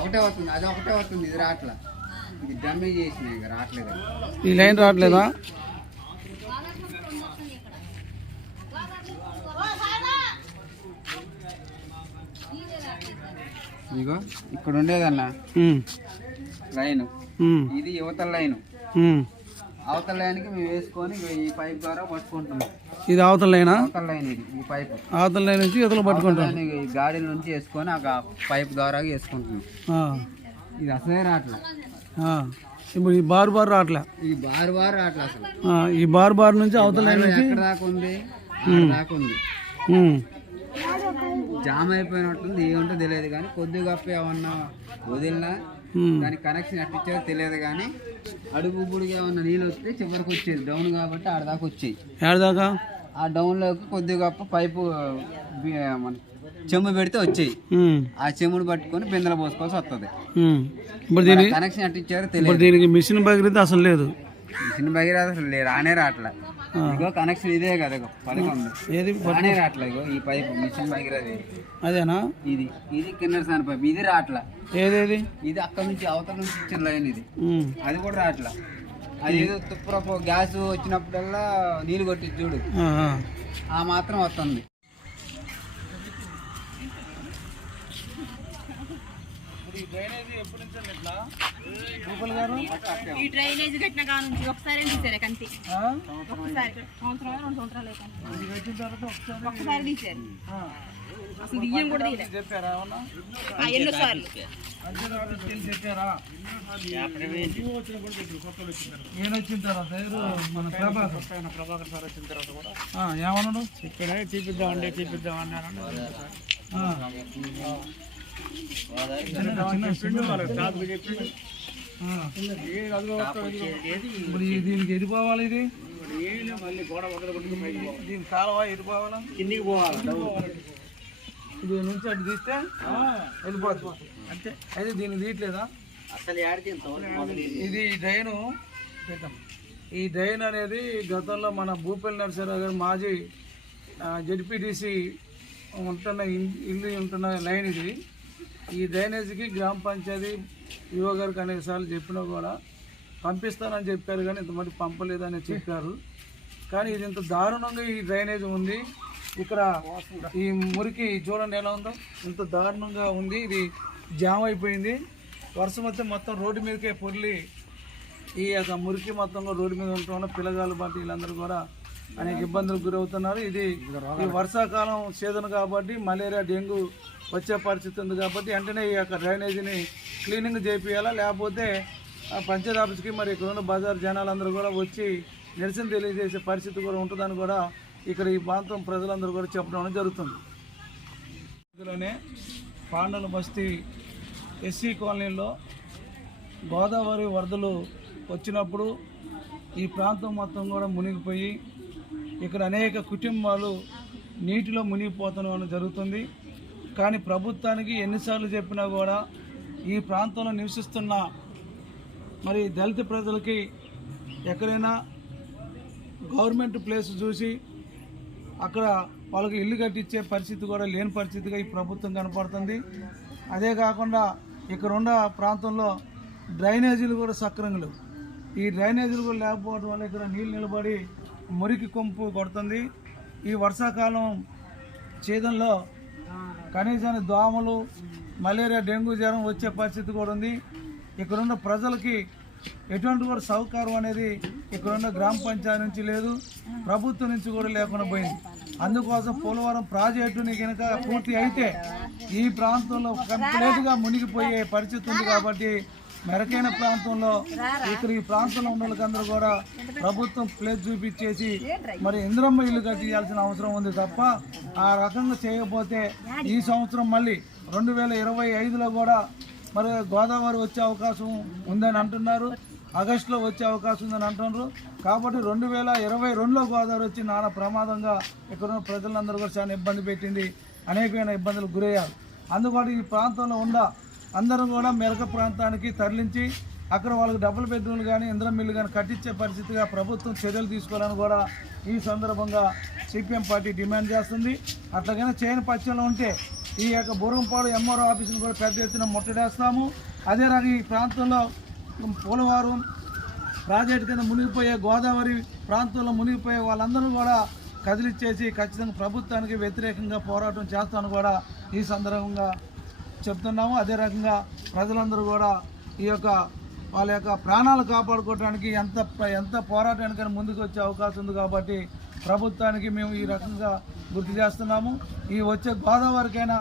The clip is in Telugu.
ఒకటే వస్తుంది, అది ఒకటే వస్తుంది, ఇది రావట్లా. ఇది డ్యామేజ్ చేసినాయి, ఇక రావట్లేదు. ఈ లైన్ రావట్లేదా? ఇగో ఇక్కడ ఉండేదన్న లైన్, ఇది యువతల లైన్. అవతల లైన్కి మేము వేసుకొని ఈ పైప్ ద్వారా పట్టుకుంటున్నాం. ఇది అవతల లైనా? అవతల లైన్ ఇది, ఈ పైప్ అవతల లైన్ నుంచి యువతల పట్టుకుంటాం. ఈ గాడి నుంచి వేసుకొని ఆ పైప్ ద్వారా వేసుకుంటున్నాం. ఇది అసలే రావట్లా. ఇప్పుడు ఈ బార్ రావట్లే, ఈ బార్ రావట్లే అసలు. ఈ బార్ నుంచి అవతల లైన్ నుంచి ఎక్కడ దాకా ఉంది, దాకా ఉంది. జామ్ అయిపోయినట్టుంది, ఏముంటో తెలియదు. కానీ కొద్దిగా ఏమన్నా వదిలినా దానికి కనెక్షన్ ఎట్టిచ్చారో తెలియదు. కానీ అడుగు బుడిగా ఏమన్నా నీళ్ళు వస్తే చివరికి వచ్చేది డౌన్ కాబట్టి ఆడదాకా వచ్చాయి. ఆడదాకా ఆ డౌన్లోకి కొద్దిగా పైపు మన చెమ్ము పెడితే వచ్చాయి. ఆ చెమ్మును పట్టుకొని బిందెలు పోసుకోవాల్సి వస్తుంది. ఇప్పుడు దీనికి కనెక్షన్ ఎట్టిచ్చారో తెలియదు. దీనికి మిషన్ భగీరథ అసలు లేదు. మిషన్ భగీరథ అసలు రానే రావట్లే. ఇగో కనెక్షన్ ఇదే కదా పడుకుంది, ఏది రానే రావట్లే. ఇగో ఈ పైపు మిషన్ భగీరథ అదేనా? ఇది కింద సాన్ పైపు, ఇది రావట్లే. ఏదేది? ఇది అక్కడ నుంచి అవతల నుంచి ఇచ్చిన లైన్ ఇది, అది కూడా రావట్లే. అది ఏదో తుప్పురపు గ్యాస్ వచ్చినప్పుడల్లా నీళ్ళు కొట్టి చూడు, ఆ మాత్రం వస్తుంది. ఈ డ్రైనేజ్ కట్టిన కాడ నుంచి ఒకసారి తీసారు కంటి, ఒకసారి సంవత్సరం 2 సంవత్సరాలు ఒకసారి తీసారు. అసలు బియ్యం కూడా చెప్పారా? ఎన్నో సార్లు నేను వచ్చిన తర్వాత మన ప్రభాకర్ సార్ వచ్చిన తర్వాత కూడా ఏమన్నాడు? చూపిద్దామండి దీనికి ఎదిపోవాలి. ఇది దీని కాలువ ఎదిపోవాలా, కిందికి పోవాలి. ఇది నుంచి అటు తీస్తే వెళ్ళిపోతుంది అంతే. అయితే దీన్ని తీయట్లేదా? ఇది డ్రైను. ఈ డ్రైన్ అనేది గతంలో మన భూపల్లి నరసింహరావు గారు మాజీ జెడ్పీటీసీ ఇల్లు ఉంటున్న లైన్ ఇది. ఈ డ్రైనేజీకి గ్రామ పంచాయతీ ఈవో గారికి అనేక సార్లు చెప్పినా కూడా పంపిస్తానని చెప్పారు, కానీ ఇంతమంది పంపలేదని చెప్పారు. కానీ ఇది ఇంత దారుణంగా ఈ డ్రైనేజ్ ఉంది. ఇక్కడ ఈ మురికి చూడండి ఎలా ఉందో, ఇంత దారుణంగా ఉంది. ఇది జామ్ అయిపోయింది. వర్షం వస్తే మొత్తం రోడ్డు మీదకే పొర్లి ఈ యొక్క మురికి మొత్తం రోడ్డు మీద ఉండటం వల్ల పిల్లగాళ్ళు బట్టి వీళ్ళందరూ కూడా అనేక ఇబ్బందులకు గురవుతున్నారు. ఇది ఈ వర్షాకాలం సీజన్ కాబట్టి మలేరియా డెంగ్యూ వచ్చే పరిస్థితి ఉంది కాబట్టి వెంటనే ఈ యొక్క డ్రైనేజీని క్లీనింగ్ చేపియాలా, లేకపోతే పంచాయతీ ఆఫీస్కి మరి ఇక్కడ ఉన్న బజార్ జనాలందరూ కూడా వచ్చి నిరసన తెలియజేసే పరిస్థితి కూడా ఉంటుందని కూడా ఇక్కడ ఈ ప్రాంతం ప్రజలందరూ కూడా చెప్పడం జరుగుతుంది. ఇందులోనే పాండల బస్తీ ఎస్సీ కాలనీలో గోదావరి వరదలు వచ్చినప్పుడు ఈ ప్రాంతం మొత్తం కూడా మునిగిపోయి ఇక్కడ అనేక కుటుంబాలు నీటిలో మునిగిపోవడం జరుగుతుంది. కానీ ప్రభుత్వానికి ఎన్నిసార్లు చెప్పినా కూడా ఈ ప్రాంతంలో నివసిస్తున్న మరి దళిత ప్రజలకి ఎక్కడైనా గవర్నమెంట్ ప్లేస్ చూసి అక్కడ వాళ్ళకి ఇల్లు కట్టించే పరిస్థితి కూడా లేని పరిస్థితిగా ఈ ప్రభుత్వం కనపడుతుంది. అదే కాకుండా ఇక్కడ ఉన్న ప్రాంతంలో డ్రైనేజీలు కూడా సక్రమంగా లేవు. ఈ డ్రైనేజీలు కూడా లేకపోవడం వల్ల ఇక్కడ నీళ్ళు నిలబడి మురికి కొంపు కొడుతుంది. ఈ వర్షాకాలం సీజన్లో కనీసాన్ని దోమలు, మలేరియా, డెంగ్యూ జ్వరం వచ్చే పరిస్థితి కూడా ఉంది. ఇక్కడున్న ప్రజలకి ఎటువంటి కూడా సౌకర్యం అనేది ఇక్కడున్న గ్రామ పంచాయతీ నుంచి లేదు, ప్రభుత్వం నుంచి కూడా లేకుండా పోయింది. అందుకోసం పోలవరం ప్రాజెక్టుని కనుక పూర్తి అయితే ఈ ప్రాంతంలో కంప్లీట్గా మునిగిపోయే పరిస్థితి ఉంది. కాబట్టి మెరకైన ప్రాంతంలో ఇక్కడ ఈ ప్రాంతంలో ఉన్న వాళ్ళకందరూ కూడా ప్రభుత్వం ప్లేస్ చూపించేసి మరి ఇందిరమ్మ ఇల్లు కట్టియాల్సిన అవసరం ఉంది తప్ప ఆ రకంగా చేయకపోతే ఈ సంవత్సరం మళ్ళీ 2025లో కూడా మరి గోదావరి వచ్చే అవకాశం ఉందని అంటున్నారు, ఆగస్టులో వచ్చే అవకాశం ఉందని అంటున్నారు. కాబట్టి 2022లో గోదావరి వచ్చి నానా ప్రమాదంగా ఇక్కడ ప్రజలందరూ కూడా చాలా ఇబ్బంది పెట్టింది, అనేకమైన ఇబ్బందులకు గురయ్యారు. అందుకని ఈ ప్రాంతంలో ఉన్న అందరం కూడా మెరక ప్రాంతానికి తరలించి అక్కడ వాళ్ళకి డబుల్ బెడ్రూమ్లు కానీ ఇందిరమ్మ ఇల్లు కానీ కట్టించే పరిస్థితిగా ప్రభుత్వం చర్యలు తీసుకోవాలని కూడా ఈ సందర్భంగా సిపిఎం పార్టీ డిమాండ్ చేస్తుంది. అట్లాగైనా చేయని పక్షంలో ఉంటే ఈ యొక్క బురంపాడు ఎంఆర్ఓ ఆఫీసును కూడా పెద్ద ఎత్తున ముట్టడేస్తాము. అదే రకంగా ఈ ప్రాంతంలో పోలవరం ప్రాజెక్టు కింద మునిగిపోయే గోదావరి ప్రాంతంలో మునిగిపోయే వాళ్ళందరూ కూడా కదిలిచ్చేసి ఖచ్చితంగా ప్రభుత్వానికి వ్యతిరేకంగా పోరాటం చేస్తామని కూడా ఈ సందర్భంగా చెప్తున్నాము. అదే రకంగా ప్రజలందరూ కూడా ఈ యొక్క వాళ్ళ యొక్క ప్రాణాలు కాపాడుకోవడానికి ఎంత పోరాటానికైనా ముందుకు వచ్చే అవకాశం ఉంది కాబట్టి ప్రభుత్వానికి మేము ఈ రకంగా గుర్తు చేస్తున్నాము. ఈ వచ్చే గోదావరికైనా